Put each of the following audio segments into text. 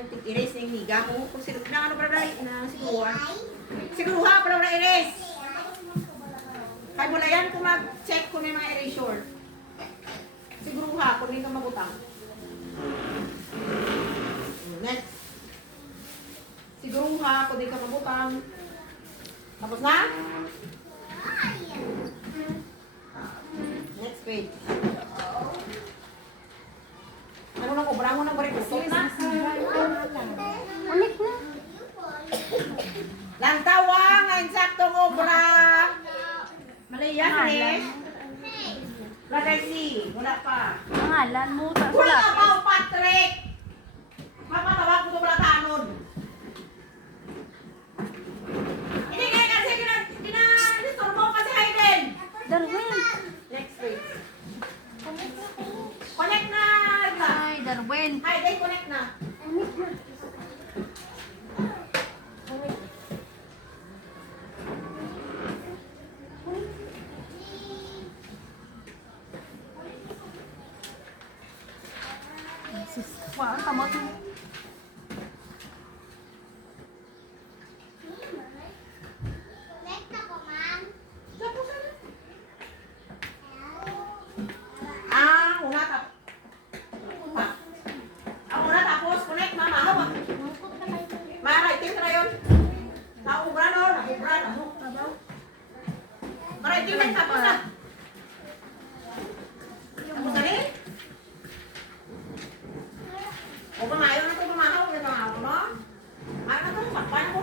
Nag-erase na yung higa ko. Kung sino, na ano pala na siguruha. Siguruha pala na erase. Kaya mula yan kung mag-check kung may mga erasure. Siguruha kung hindi ka mabutang. Next. Siguruha kung hindi ka mabutang. Tapos na? Next page. Ano nang obra mo nang balik na? Ulit na. Lantawang ang saktong obra. Malayan eh. Lagay C. Wala pa. Pangalan mo. Wala pa, Patrick. Mapatawag ko ito wala tanon. Hindi kaya kasi disturbo kasi Hayden. Darwin. Next page. Connect na. Ay, Darwin. Hayden, connect na. Wah, ang kamot mo. Una tapos. Una tapos, connect mama. Hawak. Maraiting na yun. Naubra no, naubra na. Maraiting na tapos na. Tapos na rin. O ba ngayon na ito bumahaw? Ito nga ako no? Ayaw na ito, sakpan ako.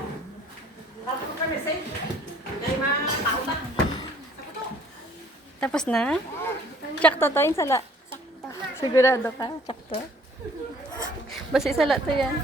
Tapos ko ka message. Kaya mga tao ba? Sako to. Tapos na? Sakto to yung sala. Sigurado ka? Sakto? Basta isala to yan.